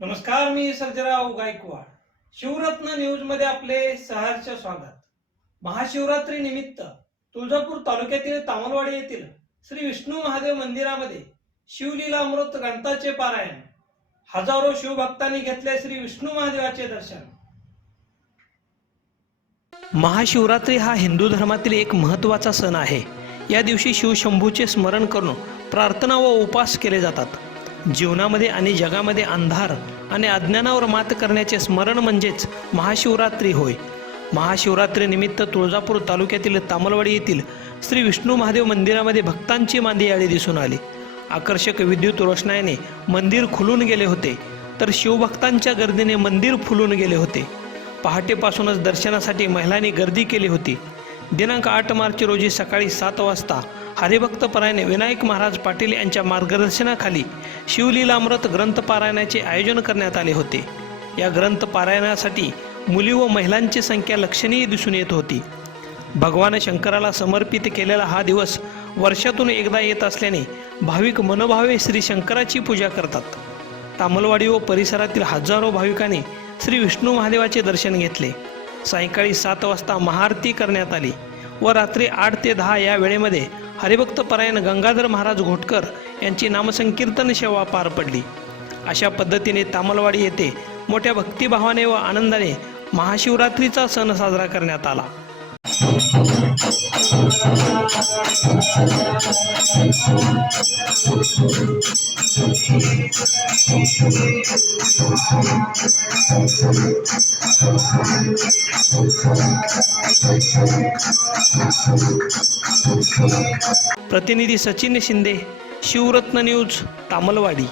नमस्कार मी सर्जराव गायकवाड. शिवरत्न न्यूजमध्ये आपले सहर्ष स्वागत. महाशिवरात्री निमित्त तुळजापूर तालुक्यातील तामलवाडी येथील श्री विष्णू महादेव मंदिरामध्ये शिवलीलामृत ग्रंथाचे पारायण. हजारो शिवभक्तांनी घेतले श्री विष्णू महादेवाचे दर्शन. महाशिवरात्री हा हिंदू धर्मातील एक महत्त्वाचा सण आहे. या दिवशी शिवशंभूचे स्मरण करून प्रार्थना व उपास केले जातात. जीवनामध्ये आणि जगामध्ये अंधार आणि अज्ञानावर मात करण्याचे स्मरण म्हणजेच महाशिवरात्री होय. महाशिवरात्रीनिमित्त तुळजापूर तालुक्यातील तामलवाडी येथील श्री विष्णू महादेव मंदिरामध्ये भक्तांची मांदियाळी दिसून आली. आकर्षक विद्युत रोषणाईने मंदिर खुलून गेले होते तर शिवभक्तांच्या गर्दीने मंदिर फुलून गेले होते. पहाटेपासूनच दर्शनासाठी महिलांनी गर्दी केली होती. दिनांक आठ मार्च रोजी सकाळी सात वाजता हरिभक्तपरायणे विनायक महाराज पाटील यांच्या मार्गदर्शनाखाली शिवलीलामृत ग्रंथपारायणाचे आयोजन करण्यात आले होते. या ग्रंथ पारायणासाठी मुली व महिलांची संख्या लक्षणीय दिसून येत होती. भगवान शंकराला समर्पित केलेला हा दिवस वर्षातून एकदा येत असल्याने भाविक मनोभावे श्री शंकराची पूजा करतात. तामलवाडी व परिसरातील हजारो भाविकांनी श्री विष्णू महादेवाचे दर्शन घेतले. सायंकाळी सात वाजता महाआरती करण्यात आली व रात्री आठ ते दहा या वेळेमध्ये हरिभक्त परायण गंगाधर महाराज घोटकर यांची नामसंकीर्तन सेवा पार पडली. अशा पद्धतीने तामलवाडी येथे मोठ्या भक्तिभावाने व आनंदाने महाशिवरात्रीचा सण साजरा करण्यात आला. प्रतिनिधी सचिन शिंदे शिवरत्न न्यूज तामलवाडी.